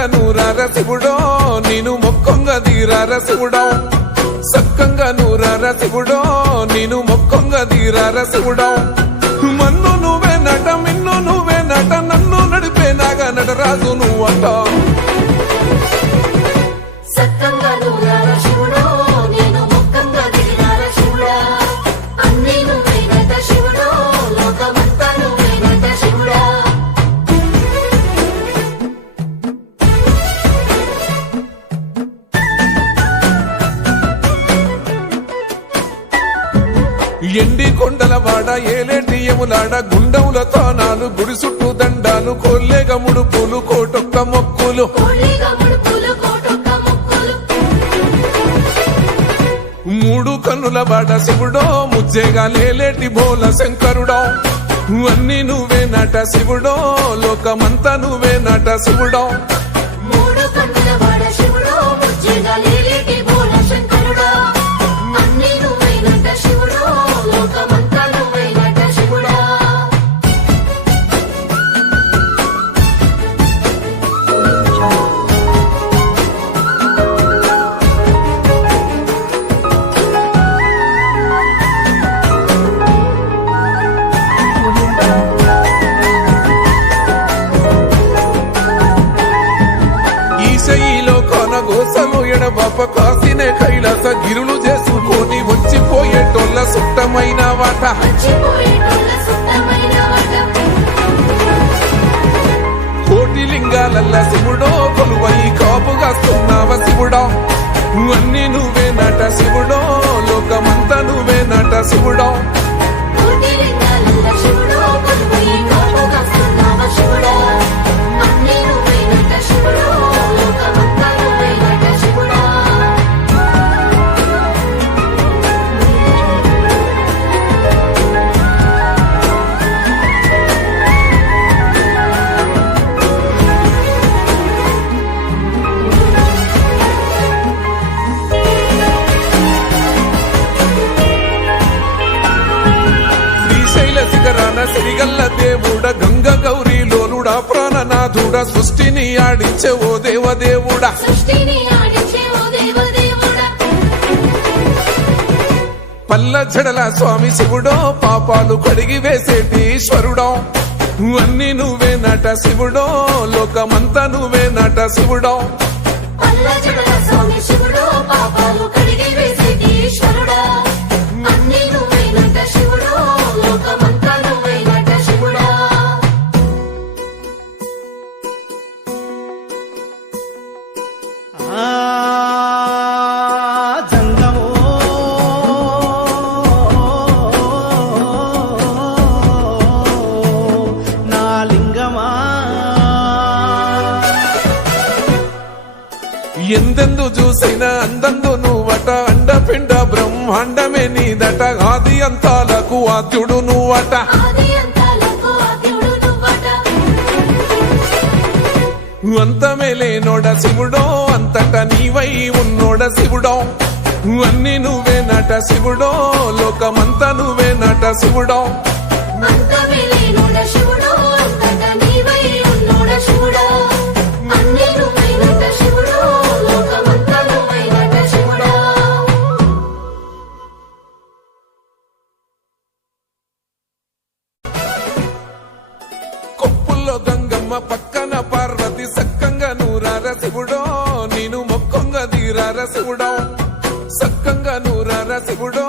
సక్కంగా నూరార శివుడో నేను మొక్కంగా తీరార శివుడో సక్కంగా నూరార శివుడో నేను మొక్కంగా తీరార శివుడో మన్ను నువ్వే నట మిన్ను నువ్వే నట నన్ను నడిపే నాగా నటరాజు నువ్వంట సక్కంగా నూరార శివుడో నేను మొక్కంగా తీరార శివుడా అన్నీ నువ్వే నట శివుడో లోకమంతా నువ్వే నట శివుడా ఎండి కొండల వాడ ఏలేటి యములాడ గుండముల తానాలు గుడి చుట్టూ దండాలు కొల్లేగ ముడుపులు కోటొక్క మొక్కులు మూడు కన్నుల వాడ శివుడో ముజ్జేగా లేలేటి బోల శంకరుడో అన్నీ నువ్వే నట శివుడో లోకమంతా నువ్వే నట శివుడో మూడు కన్నుల వాడ శివుడో ముజ్జేగా లేలేటి బోల శంకరుడో అన్నీ నువ్వే నట శివుడో లోకమంతా నువ్వే నట శివుడా ఈశయిలో కొనగోసలు ఎడబాప కాసినే కైలాస గిరులు చేసుకొని వచ్చిపోయేటోళ్ళ సుట్టమైన వాట కోటి లింగాలల్ల శివుడో కొలువై కాపుగాస్తున్నావ శివుడా అన్నీ నువ్వే నట శివుడో లోకమంతా నువ్వే నట శివుడో సిరిగల్ల దేవుడ గంగ గౌరీ లోలుడా ప్రాణనాథుడ సృష్టిని ఆడించే ఓ దేవదేవుడా పల్ల జడల స్వామి శివుడో పాపాలు కడిగి వేసేటి ఈశ్వరుడో అన్నీ నువ్వే నట శివుడో లోకమంతా నువ్వే నట శివుడో ఎందెందు చూసిన అందందు నువ్వట అండపిండ బ్రహ్మాండమే నీదట ఆది అంతాలకు ఆద్యుడు నువ్వట అంతమే లేనోడ శివుడో అంతట నీవై ఉన్నోడ శివుడో అన్నీ నువ్వే నట శివుడో లోకమంతా నువ్వే నట శివుడో కొప్పుల్లో గంగమ్మ పక్కన పార్వతి సక్కంగా నూరార శివుడో నేను మొక్కంగా తీరార శివుడో సక్కంగా నూరార శివుడో